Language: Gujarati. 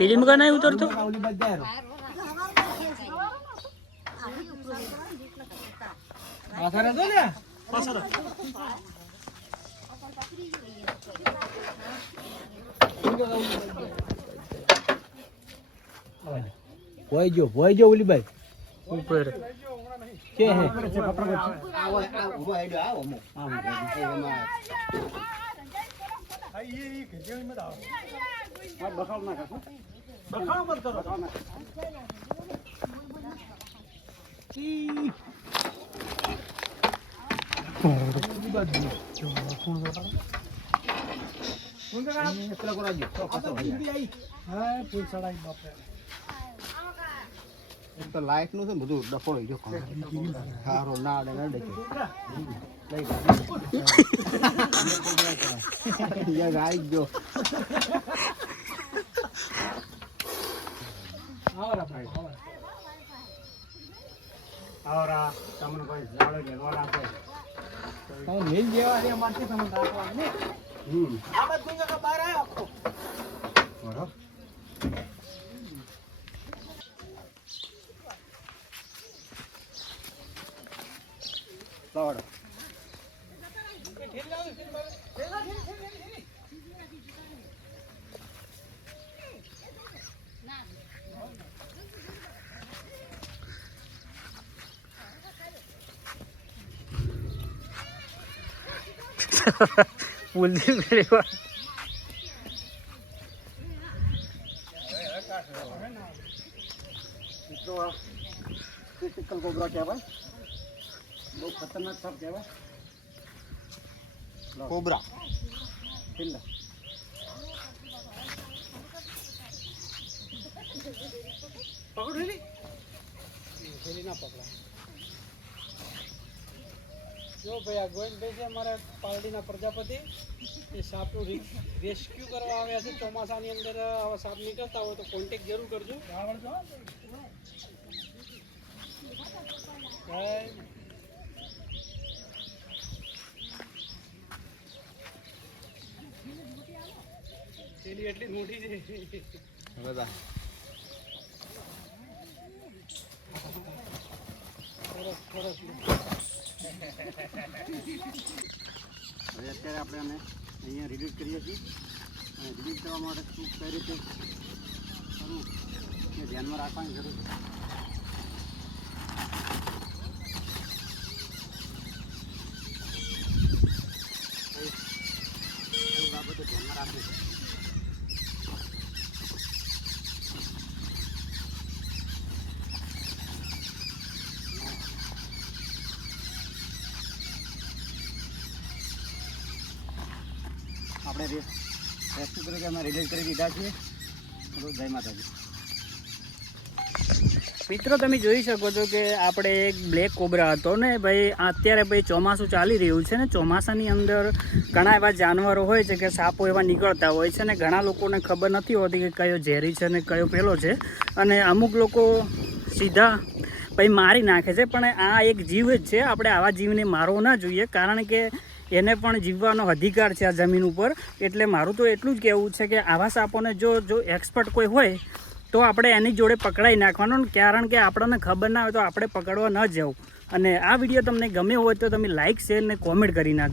ફિલ્મ का नहीं उतर तो वही जो ओली भाई ऊपर के है તો લાઈટ નું છે બધું ડફોળી જો હારો ના ડે યા ગાઈ જો આવરા તમને કોઈ જાળો કે વાળા છે તો મિલ જેવા રે માટે તમને રાખવા ને આ બધું કે બહાર આયો આખો બરાબર લાવડો पुल दी मेरे को तो क्रिटिकल कोबरा क्या भाई बहुत खतरनाक सांप क्या भाई कोबरा पिल्ला पकड़ ली ना पकड़ा जो भैया गोविंद भाई છે અમારા પાલડીના પ્રજાપતિ એ સાપનું રેસ્ક્યુ કરવા આવ્યા છે ચોમાસાની અંદર આવા સાપ નીકળતા હોય તો કોન્ટેક્ટ જરૂર કરજો પેલી એટલી મોટી છે બધા સરસ હવે અત્યારે આપણે આને અહીંયા રિલીઝ કરીએ છીએ અને રિલીઝ કરવા માટે શું કઈ રીતે કરવું એ ધ્યાનમાં રાખવાની જરૂર છે એ બાબતો ધ્યાનમાં રાખવી છે આપણે રેસ્ક્યુ તરીકે અમે રિલીઝ કરી દીધા છીએ જય માતાજી મિત્રો તમે જોઈ શકો છો કે આપણે એક બ્લેક કોબરા હતો ને ભાઈ અત્યારે ભાઈ ચોમાસું ચાલી રહ્યું છે ને ચોમાસાની અંદર ઘણા એવા જાનવરો હોય છે કે સાપો એવા નીકળતા હોય છે ને ઘણા લોકોને ખબર નથી હોતી કે કયો ઝેરી છે ને કયો પેલો છે અને અમુક લોકો સીધા ભાઈ મારી નાખે છે પણ આ એક જીવ જ છે આપણે આવા જીવને મારવો ના જોઈએ કારણ કે એને પણ જીવવાનો અધિકાર છે આ જમીન ઉપર એટલે મારું તો એટલું જ કહેવું છે કે આવા સાપોને જો એક્સપર્ટ કોઈ હોય તો આપણે એની જોડે પકડાઈ નાખવાનો કારણ કે આપણને ખબર ના હોય તો આપણે પકડવા ન જવું અને આ વિડીયો તમને ગમ્યો હોય તો તમે લાઇક શેર ને કોમેન્ટ કરી નાખજો